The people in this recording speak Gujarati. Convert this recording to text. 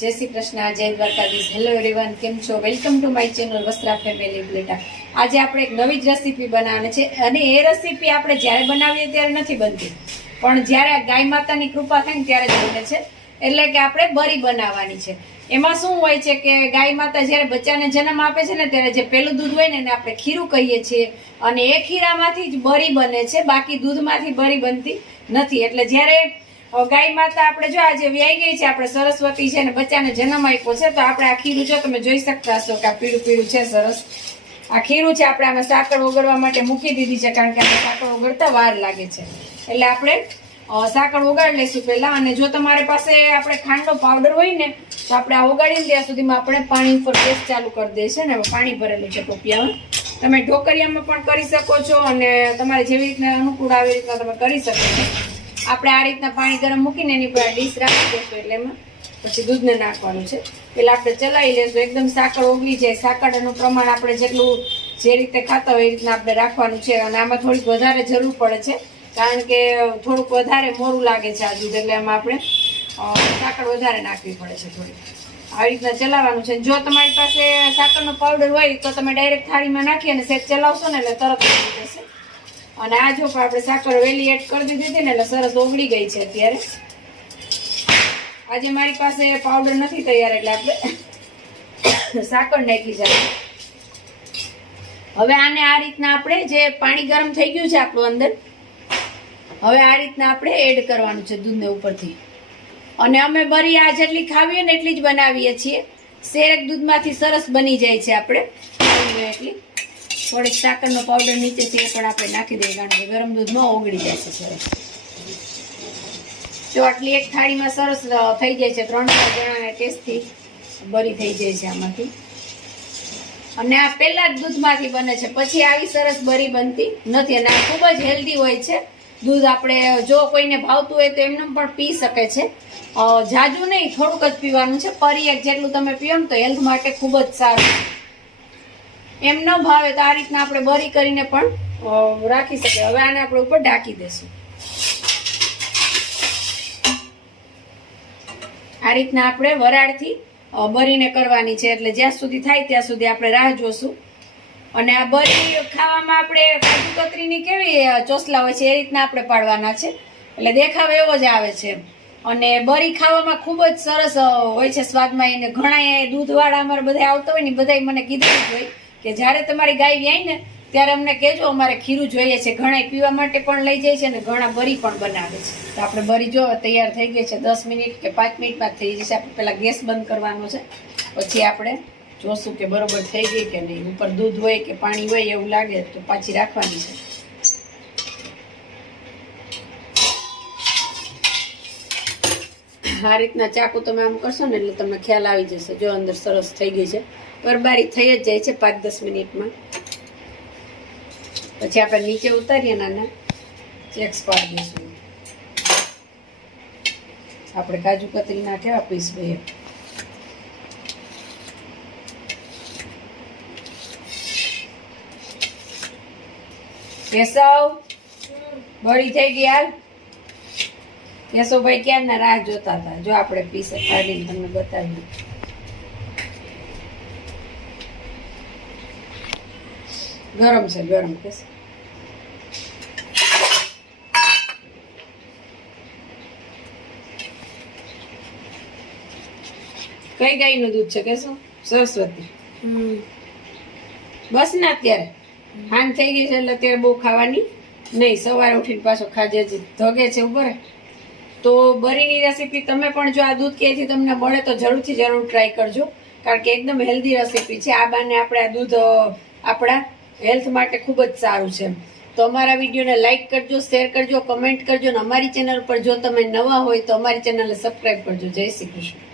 જય શ્રી કૃષ્ણ, જય દ્વારકાધીશ. હેલો એવરીવન, કેમ છો? Welcome to my channel Vastra family પ્લેટા. આજે આપણે એક નવી જ રેસીપી બનાવવાની છે અને એ રેસીપી આપણે જ્યારે બનાવીએ ત્યારે નથી બનતી, પણ જ્યારે ગાય માતાની કૃપા થાય ને ત્યારે જ બને છે. એટલે કે આપણે બરી બનાવવાની છે. એમાં શું હોય છે કે ગાય માતા જ્યારે બચ્ચાને જન્મ આપે છે ને ત્યારે જે પેલું દૂધ હોય ને એને આપણે ખીરું કહીએ છીએ અને એ ખીરામાંથી જ બરી બને છે, બાકી દૂધમાંથી બરી બનતી નથી. એટલે જ્યારે ગાય માતા આપણે જો આજે વ્યાઈ ગઈ છે, આપણે સરસ્વતી છે ને બચ્ચાને જન્મ આપ્યો છે, તો આપણે આ ખીરું જો તમે જોઈ શકતા હશો કે આ પીળું પીળું છે, સરસ આ ખીરું છે. આપણે આમાં સાકર ઓગળવા માટે મૂકી દીધી છે, કારણ કે આપણે સાકર ઓગળતા વાર લાગે છે. એટલે આપણે સાકર ઓગાળી લઈશું પહેલા. અને જો તમારી પાસે આપણે ખાંડનો પાવડર હોય ને તો આપણે આ ઓગાળીને ત્યાં સુધીમાં આપણે પાણી ઉપર ગેસ ચાલુ કરી દઈશું ને પાણી ભરેલું છે ટોપિયામાં. તમે ઢોકરિયામાં પણ કરી શકો છો અને તમારે જેવી રીતના અનુકૂળ આવે રીતના તમે કરી શકો છો. આપણે આ રીતના પાણી ગરમ મૂકીને એની પર ડીશ રાખી દઈશું, એટલે એમાં પછી દૂધને નાખવાનું છે. પેલા આપણે ચલાવી લઈશું, એકદમ સાકર ઓગળી જાય. સાકરનું પ્રમાણ આપણે જેટલું જે રીતે ખાતા હોય એ રીતના આપણે રાખવાનું છે. અને આમાં થોડીક વધારે જરૂર પડે છે, કારણ કે થોડુંક વધારે મોરું લાગે છે આ દૂધ, એટલે એમાં આપણે સાકર વધારે નાખવી પડે છે થોડી. આવી રીતના ચલાવવાનું છે. જો તમારી પાસે સાકરનો પાવડર હોય તો તમે ડાયરેક્ટ થાળીમાં નાખી અને સેજ ચલાવશો ને એટલે તરત ઓગળી જશે. અને આ જો આપણે સાકર વેલી એડ કરી દીધી હતી ને એટલે સરસ ઓગળી ગઈ છે. અત્યારે આજે મારી પાસે પાવડર નથી તૈયાર, એટલે આપણે સાકર નાખી જાય. હવે આને આ રીતના આપણે જે પાણી ગરમ થઈ ગયું છે આપણું અંદર, હવે આ રીતના આપણે એડ કરવાનું છે દૂધને ઉપરથી. અને અમે બરી આ જેટલી ખાવીએ ને એટલી જ બનાવીએ છીએ. શેરેક દૂધમાંથી સરસ બની જાય છે. આપણે એટલી થોડીક સાકરનો પાવડર નીચે છે એ પણ આપણે નાખી દઈએ, કારણ કે ગરમ દૂધ ન ઓગળી જાય છે સરસ. જો આટલી એક થાળીમાં સરસ થઈ જાય છે. 3-4 જણાને ટેસ્ટથી બરી થઈ જાય છે આમાંથી. અને આ પહેલા જ દૂધમાંથી બને છે, પછી આવી સરસ બરી બનતી નથી. અને આ ખૂબ જ હેલ્ધી હોય છે દૂધ. આપણે જો કોઈને ભાવતું હોય તો એમને પણ પી શકે છે. જાજુ નહીં, થોડુંક જ પીવાનું છે. પરી એક જેટલું તમે પીઓ ને તો હેલ્થ માટે ખૂબ જ સારું. એમ ન ભાવે તો આ રીતના આપણે બરી કરીને પણ રાખી શકીએ. હવે આને આપણે ઉપર ઢાંકી દઈશું. આ રીતના આપણે વરાળથી બરીને કરવાની છે, એટલે જ્યાં સુધી થાય ત્યાં સુધી આપણે રાહ જોશું. અને આ બરી ખાવામાં આપણે કાજુ કતરીની કેવી ચોસલા હોય છે એ રીતના આપણે પાડવાના છે, એટલે દેખાવ એવો જ આવે છે. અને બરી ખાવામાં ખૂબ જ સરસ હોય છે સ્વાદમાં. એને ઘણા દૂધવાળા અમારે બધા આવતા હોય ને બધા મને કીધું જ હોય કે જ્યારે તમારી ગાય વ્યાય ને ત્યારે અમને કહેજો, અમારે ખીરું જોઈએ છે. ઘણા પીવા માટે પણ લઈ જાય છે અને ઘણા બરી પણ બનાવે છે. તો આપણે બરી જો તૈયાર થઈ ગઈ છે, 10 મિનિટ કે 5 મિનિટમાં થઈ જશે. આપણે પહેલાં ગેસ બંધ કરવાનો છે, પછી આપણે જોશું કે બરોબર થઈ ગઈ કે નહીં. ઉપર દૂધ હોય કે પાણી હોય એવું લાગે તો પાછી રાખવાની છે. આ રીતના ચાકુ તમે આમ કરશો ને એટલે તમને ખ્યાલ આવી જશે. જો અંદર સરસ થઈ ગઈ છે, બરબારી થઈ જ જાય છે 5-10 મિનિટમાં. પછી આપણે નીચે ઉતારીએ નાના ચેક્સ પાડી દઈશું. આપણે કાજુ કતરીના કેવા પીસ લઈએ. કેશવ બળી થઈ ગઈ. હાલ કેશવભાઈ ક્યારના રાહ જોતા હતા. જો આપણે પીસ કાઢીને તમને બતાવીએ. ગરમ છે, ગરમ. કેશવ કઈ ગાયનું દૂધ છે કેશવ? સરસ્વતી. બસ ને અત્યારે હાન થઈ ગઈ છે એટલે અત્યારે બહુ ખાવાની નહીં. સવારે ઉઠીને પાછો ખાજે ધગે છે ઉપર. તો બરીની રેસીપી તમે પણ જો આ દૂધ ક્યાંયથી તમને મળે તો જરૂર ટ્રાય કરજો, કારણ કે એકદમ હેલ્ધી રેસીપી છે. આ બાને આપણે આ દૂધ આપણા હેલ્થ માટે ખૂબ જ સારું છે. તો અમારા વિડીયોને લાઇક કરજો, શેર કરજો, કમેન્ટ કરજો. અને અમારી ચેનલ પર જો તમે નવા હોય તો અમારી ચેનલને સબસ્ક્રાઈબ કરજો. જય શ્રી કૃષ્ણ.